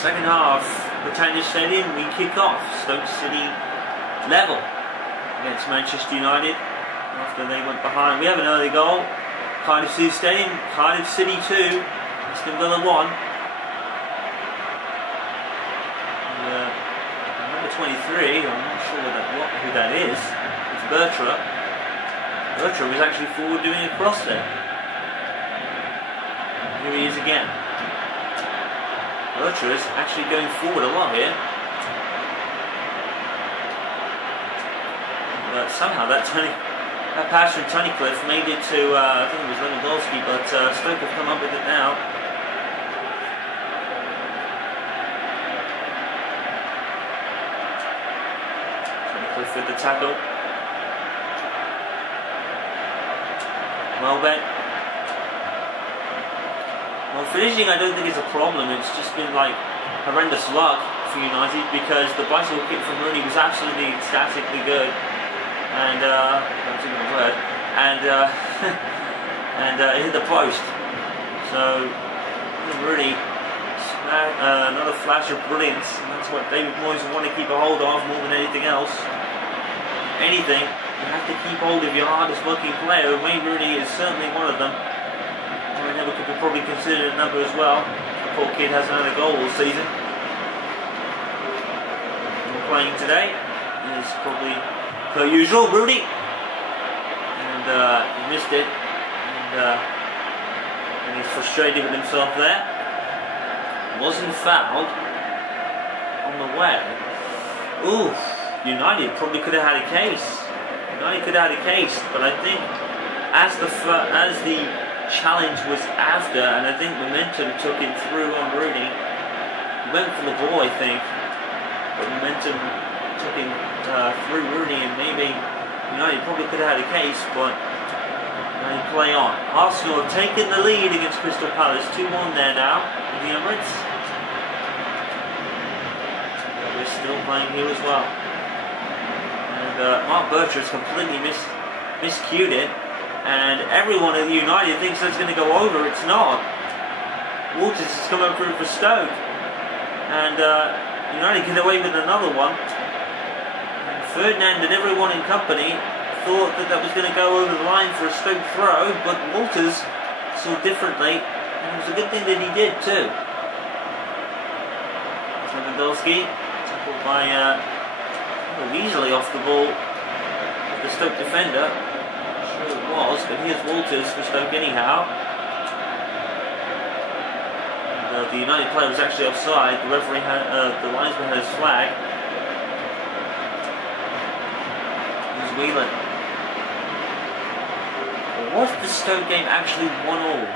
second half, Britannia Stadium, we kick off. Stoke City level against Manchester United after they went behind. We have an early goal. Cardiff City Stadium, Cardiff City 2, Aston Villa 1. Number 23, I'm not sure who that is. It's Bertra. Bertra was actually forward doing a cross there. Here he is again. Bertra is actually going forward a lot here. But somehow that pass from Tunnicliffe made it to, I think it was Lewandowski, but Stoke have come up with it now. Tunnicliffe with the tackle. Well, finishing I don't think is a problem. It's just been like horrendous luck for United because the bicycle kick from Rooney was absolutely ecstatically good, and that's even a word, and it hit the post. So Rooney, another flash of brilliance, and that's what David Moyes will want to keep a hold of more than anything else. Anything, you have to keep hold of your hardest working player. Wayne Rooney is certainly one of them. Never could be probably considered a number as well. The poor kid hasn't had a goal all season. And playing today is probably per usual, Rooney. And he missed it. And he's frustrated with himself there. Wasn't fouled on the way. Ooh, United probably could have had a case. United could have had a case, but I think as the challenge was after, and I think momentum took it through on Rooney. He went for the ball, I think, but momentum took him through Rooney, and maybe United probably could have had a case, but they play on. Arsenal have taken the lead against Crystal Palace, 2-1 there now in the Emirates. We're still playing here as well, and Mark Bertra has completely miscued it. And everyone at United thinks that's going to go over. It's not. Walters has come up through for Stoke, and United get away with another one. And Ferdinand and everyone in company thought that was going to go over the line for a Stoke throw, but Walters saw differently, and it was a good thing that he did too. Lewandowski tackled by easily off the ball of the Stoke defender. It was, but here's Walters for Stoke anyhow. And, the United player was actually offside. The referee had, the linesman had his flag. Here's Whelan. Was the Stoke game actually 1-1?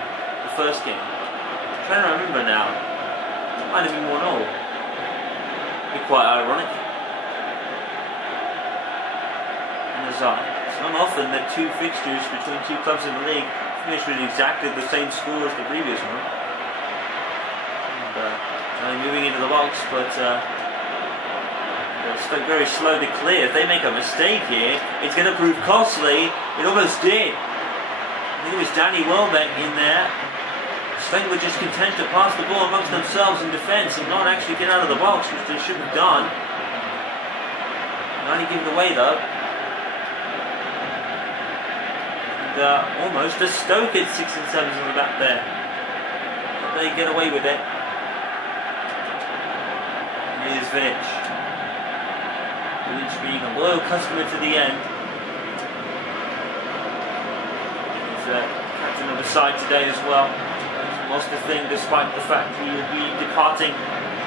The first game? I'm trying to remember now. It might have been 1-1. Be quite ironic. And there's It's not often that two fixtures between two clubs in the league finish with exactly the same score as the previous one. And moving into the box, but Stoke very slow to clear. If they make a mistake here, it's going to prove costly. It almost did. I think it was Danny Welbeck in there. Stoke were just content to pass the ball amongst themselves in defence and not actually get out of the box, which they should have done. Only give it away though. Almost a Stoke at 6 and 7 on the back there. But they get away with it. Here's Vinic. Vinic being a loyal customer to the end. He's captain of the side today as well. He's lost a thing despite the fact he will be departing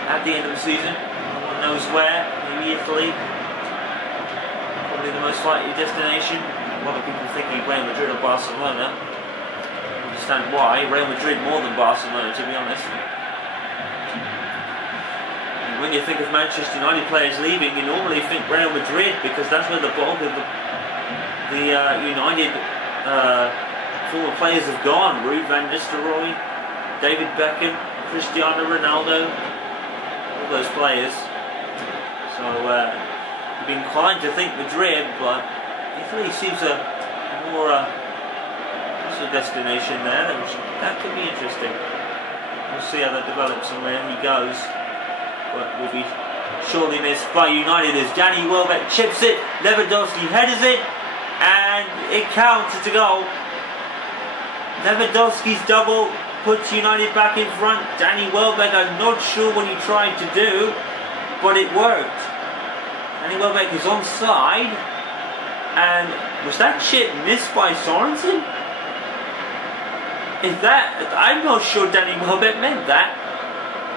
at the end of the season. No one knows where. Maybe Italy. Probably the most likely destination. A lot of people thinking Real Madrid or Barcelona. I understand why. Real Madrid more than Barcelona, to be honest. And when you think of Manchester United players leaving, you normally think Real Madrid because that's where the bulk of the United former players have gone. Ruud van Nistelrooy, David Beckham, Cristiano Ronaldo, all those players. So you'd be inclined to think Madrid, but Italy seems a more destination there. That could be interesting. We'll see how that develops and where he goes. But will be surely missed by United as Danny Welbeck chips it. Lewandowski headers it, and it counts. It's a goal. Lewandowski's double puts United back in front. Danny Welbeck, I'm not sure what he tried to do, but it worked. Danny Welbeck is onside, and was that chip missed by Sorensen? Is that? I'm not sure Danny Welbeck meant that.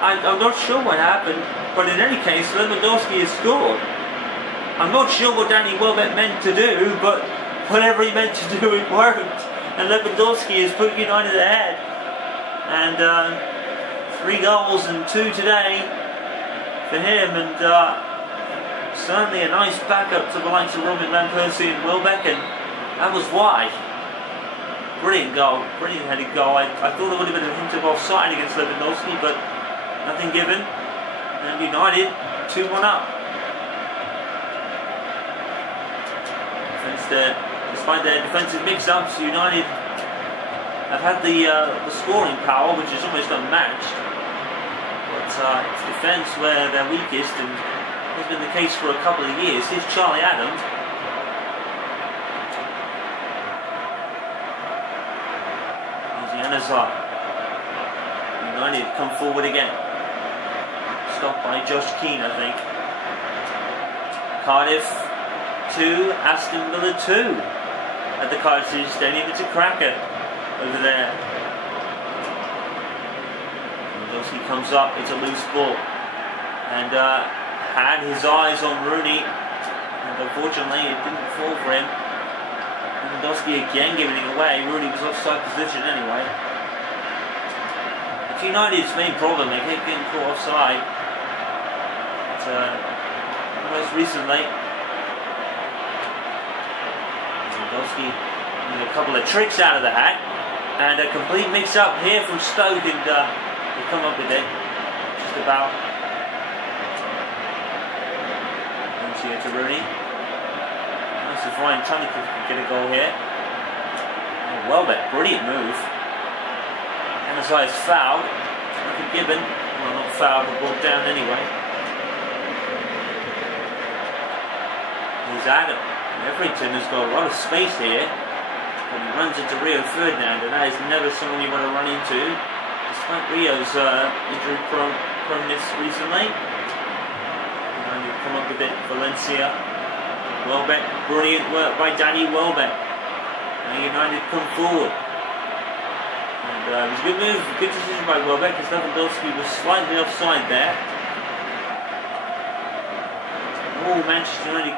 I'm not sure what happened, but in any case, Lewandowski has scored. I'm not sure what Danny Welbeck meant to do, but whatever he meant to do, it worked. And Lewandowski has put United ahead. And 3 goals and 2 today for him, and certainly a nice backup to the likes of Robin Van Persie and Welbeck, and that was why. Brilliant goal, brilliant headed goal. I thought there would have been a hint of offside against Lewandowski, but nothing given. And United 2-1 up. Despite their defensive mix-ups, United have had the scoring power, which is almost unmatched. But it's defence where they're weakest, and has been the case for a couple of years. Here's Charlie Adams. United come forward again. Stopped by Josh Keane, I think. Cardiff 2, Aston Villa 2 at the Cardiff City Stadium. It's a cracker over there. Lewandowski comes up, it's a loose ball. And had his eyes on Rooney, and unfortunately it didn't fall for him. Lewandowski again giving it away. Rooney was offside position anyway. It's United's main problem, they keep getting caught offside. But, most recently, Lewandowski with a couple of tricks out of the hat, and a complete mix-up here from Stoke, and they come up with it just about. And see it to Rooney. Nice if Ryan Tunney could get a goal here. Oh, Welbeck, brilliant move. Anasai is fouled. Nothing given. Well, not fouled, but brought down anyway. Here's Adam. Everington has got a lot of space here, but he runs into Rio Ferdinand, and that is never someone you want to run into, despite Rio's injury proneness recently. And you come up with it, Valencia. Welbeck, brilliant work by Danny Welbeck. And United come forward. And it was a good move, good decision by Welbeck, because Lewandowski was slightly offside there. All Manchester United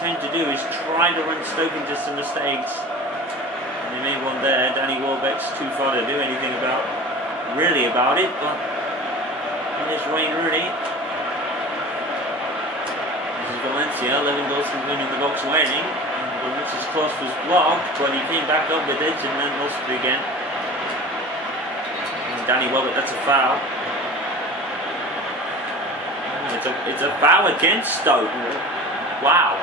tend to do is try to run Stoke into some mistakes. And they made one there. Danny Welbeck's too far to do anything about it, but there's Wayne Rooney. This is Valencia. Lewandowski winning the box waiting. And Valencia's cross was blocked, but he came back up with it and then lost it again. And Danny Welbeck, that's a foul. It's a foul against Stoke. Wow.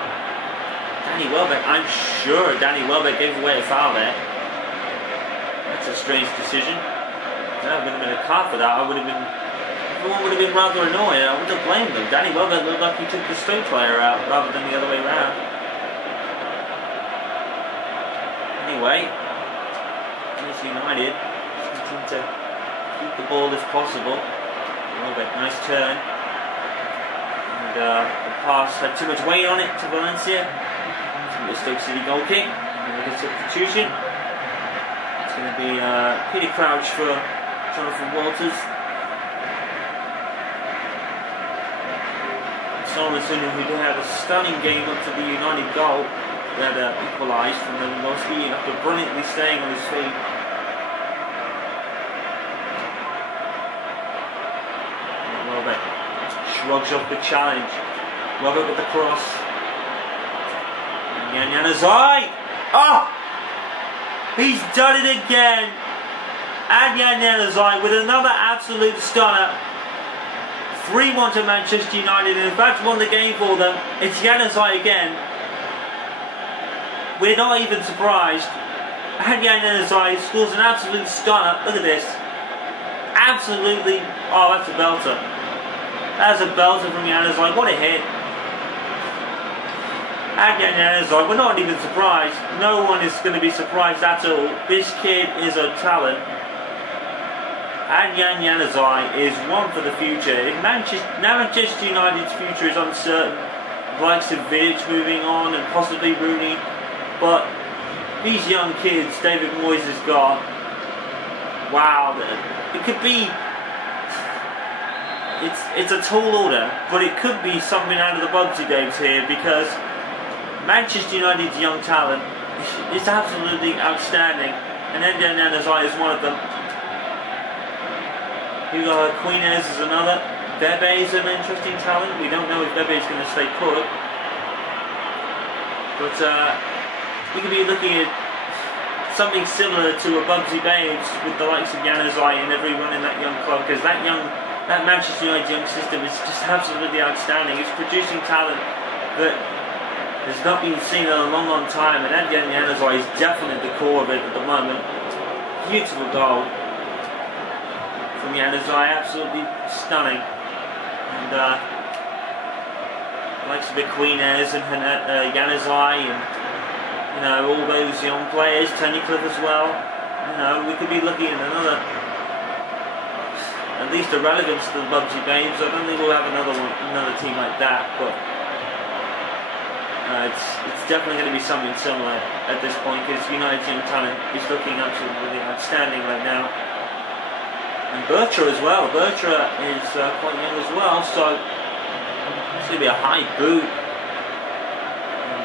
Danny Welbeck, I'm sure Danny Welbeck gave away a foul there. That's a strange decision. That would have been a card for that. Everyone would have been rather annoyed. I wouldn't have blamed them. Danny Welbeck looked like he took the Stoke player out rather than the other way around. Anyway, Manchester United continue to keep the ball if possible. Welbeck, nice turn. And the pass had too much weight on it to Valencia. The Stoke City goal kick, and a substitution. It's going to be Peter Crouch for Jonathan Walters. Sorensen, who had a stunning game up to the United goal, who had equalised from Lewandowski after brilliantly staying on his feet. Welbeck shrugs off the challenge. Welbeck with the cross. Yanyanazai! Oh! He's done it again! And Yanyanazai with another absolute stunner. 3-1 to Manchester United, and in fact won the game for them. It's Yanazai again. We're not even surprised. And Yanyanazai scores an absolute stunner. Look at this. absolutely... Oh, that's a belter. That's a belter from Januzaj. What a hit. Again, Januzaj, we're not even surprised. No one is going to be surprised at all. This kid is a talent. And Januzaj is one for the future. If Manchester United's future is uncertain, likes of Vidic moving on and possibly Rooney, but these young kids David Moyes has got, wow, it could be, it's a tall order, but it could be something out of the Bugsy games here, because Manchester United's young talent is absolutely outstanding, and Januzaj is one of them. You got Queenez is another. Bebe is an interesting talent. We don't know if Bebe is going to stay put, but we could be looking at something similar to a Bugsy Babes with the likes of Januzaj and everyone in that young club, because that Manchester United young system is just absolutely outstanding. It's producing talent that has not been seen in a long time, and Januzaj is definitely at the core of it at the moment. Beautiful goal from Januzaj, absolutely stunning. And likes of the Queenez and Januzaj and all those young players, Tunnicliffe as well. We could be looking at another, at least a relevance to the Bugsy Babes. I don't think we'll have another team like that, but it's definitely going to be something similar at this point, because United's young talent is looking absolutely outstanding right now. And Bertra as well. Bertra is quite young as well, so it's going to be a high boot. And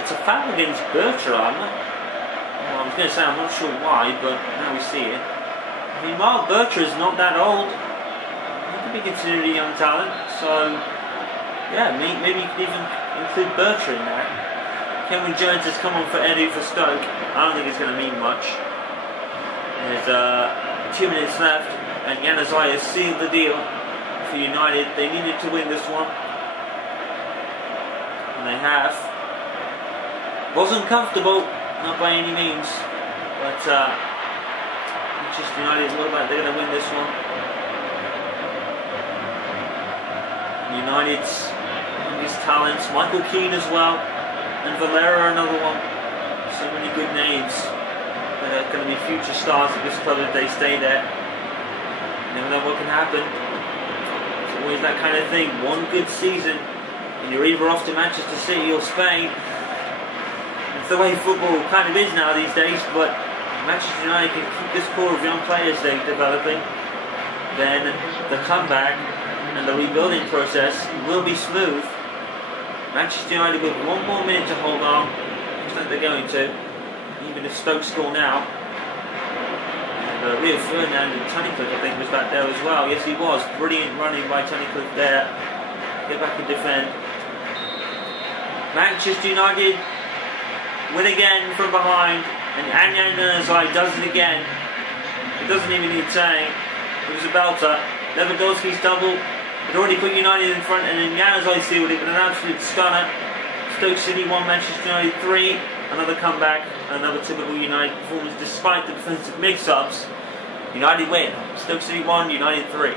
it's a foul against Bertra. I was going to say I'm not sure why, but now we see it. I mean, Mark Bertra is not that old. He could be considered a young talent, so yeah, maybe you could even include Bertra in that. Cameron Jones has come on for Edu for Stoke. I don't think it's going to mean much. There's 2 minutes left, and Januzaj has sealed the deal for United. They needed to win this one, and they have. Wasn't comfortable, not by any means, but Manchester United look like they're going to win this one. United's youngest talents, Michael Keane as well, and Valera another one. So many good names. They're going to be future stars of this club if they stay there. You never know what can happen. It's always that kind of thing. One good season, and you're either off to Manchester City or Spain. It's the way football kind of is now these days, but Manchester United can keep this core of young players they're developing. Then the comeback and the rebuilding process will be smooth. Manchester United with 1 more minute to hold on. Looks like they're going to. Even if Stoke score now. And Rio Ferdinand and Tunnicliffe, I think, was back there as well. Yes, he was. Brilliant running by Tunnicliffe there. Get back and defend. Manchester United win again from behind. And Januzaj does it again. It doesn't even need saying. It was a belter. Lewandowski's double. It already put United in front, and then Januzaj sealed it with an absolute stunner. Stoke City 1, Manchester United 3. Another comeback, another typical United performance despite the defensive mix-ups. United win. Stoke City 1, United 3.